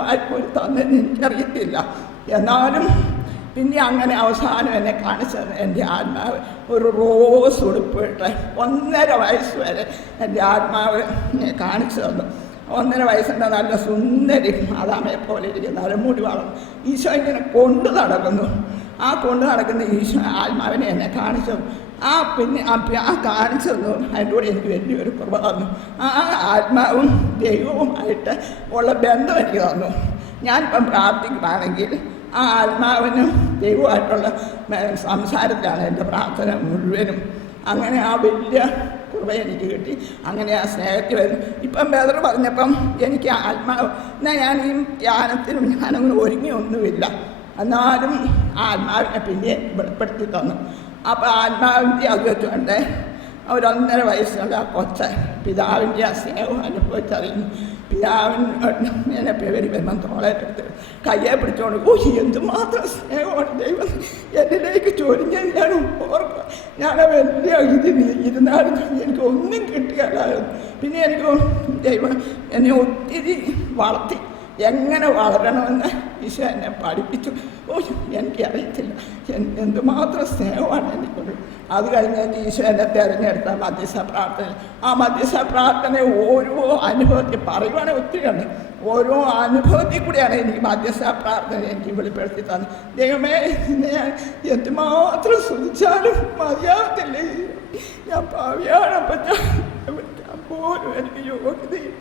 വായ്പോയി തന്നെന്ന് എനിക്കറിയത്തില്ല. എന്നാലും പിന്നെ അങ്ങനെ അവസാനം എന്നെ കാണിച്ചത് എൻ്റെ ആത്മാവ് ഒരു റോസ് ഉടുപ്പിട്ട് 1.5 വയസ്സ് വരെ എൻ്റെ ആത്മാവ് കാണിച്ചു തന്നു. 1.5 വയസ്സിൻ്റെ നല്ല സുന്ദരി മാതാമയെ പോലെ ഇരിക്കുന്ന അരമുടി വളർന്നു ഈശോ ഇങ്ങനെ കൊണ്ടു നടക്കുന്നു. ആ കൊണ്ടു നടക്കുന്ന ഈശോ ആത്മാവിനെ എന്നെ കാണിച്ചു. പിന്നെ ആ കാണിച്ചു തന്നു. അതിൻ്റെ കൂടെ എനിക്ക് വലിയൊരു കൃപ തന്നു. ആ ആത്മാവും ദൈവവുമായിട്ട് ഉള്ള ബന്ധം എനിക്ക് തന്നു. ഞാനിപ്പം പ്രാർത്ഥിക്കുകയാണെങ്കിൽ ആ ആത്മാവിനും ദൈവമായിട്ടുള്ള സംസാരത്തിലാണ് എൻ്റെ പ്രാർത്ഥന മുഴുവനും. അങ്ങനെ ആ വലിയ കൃപ എനിക്ക് കിട്ടി. അങ്ങനെ ആ സ്നേഹത്തിൽ വരുന്നു. ഇപ്പം ബദർ പറഞ്ഞപ്പം എനിക്ക് ആത്മാവ് എന്നാൽ ഞാൻ ഈ ധ്യാനത്തിനും ഞാനൊന്നും ഒരുങ്ങിയൊന്നുമില്ല. എന്നാലും ആ ആത്മാവിനെ പിന്നെ വെളിപ്പെടുത്തി തന്നു. അപ്പോൾ ആത്മാവിൻ്റെ അത് വെച്ചുകൊണ്ട് ഒരു 1.5 വയസ്സുള്ള ആ കൊച്ച പിതാവിൻ്റെ ആ സ്നേഹം അനുഭവിച്ചറിയുന്നു. പിതാവിനെ പേര് വരുമ്പം തോളെടുത്ത് കയ്യെ പിടിച്ചോണ്ട് എന്തുമാത്രം സ്നേഹമാണ് ദൈവം എന്നിലേക്ക് ചൊരിഞ്ഞത് ഞാൻ ഓർക്കുക. ഞാൻ വലിയ ഇരുന്നാലും എനിക്ക് ഒന്നും കിട്ടുകയല്ലായിരുന്നു. പിന്നെ എനിക്ക് ദൈവം എന്നെ ഒത്തിരി വളർത്തി. എങ്ങനെ വളരണമെന്ന് ഈശോ എന്നെ പഠിപ്പിച്ചു. എനിക്കറിയത്തില്ല എന്തുമാത്രം സ്നേഹമാണ് എനിക്കുള്ളത്. അത് കഴിഞ്ഞിട്ട് ഈശോ എന്നെ തിരഞ്ഞെടുത്ത മധ്യസ്ഥ പ്രാർത്ഥന. ആ മധ്യസ്ഥ പ്രാർത്ഥന ഓരോ അനുഭവത്തിൽ പറയുവാണെങ്കിൽ ഒത്തിരിയുണ്ട്. ഓരോ അനുഭവത്തിൽ കൂടിയാണ് എനിക്ക് മധ്യസ്ഥ പ്രാർത്ഥന എനിക്ക് വെളിപ്പെടുത്തി തന്നത്. ദൈവമേ, ഞാൻ എന്തുമാത്രം സ്തുതിച്ചാലും മതിയാകത്തില്ലേ. ഞാൻ പാവിയാണ്. അപ്പം ഞാൻ പോലും എനിക്ക് യോഗ്യതയില്ല.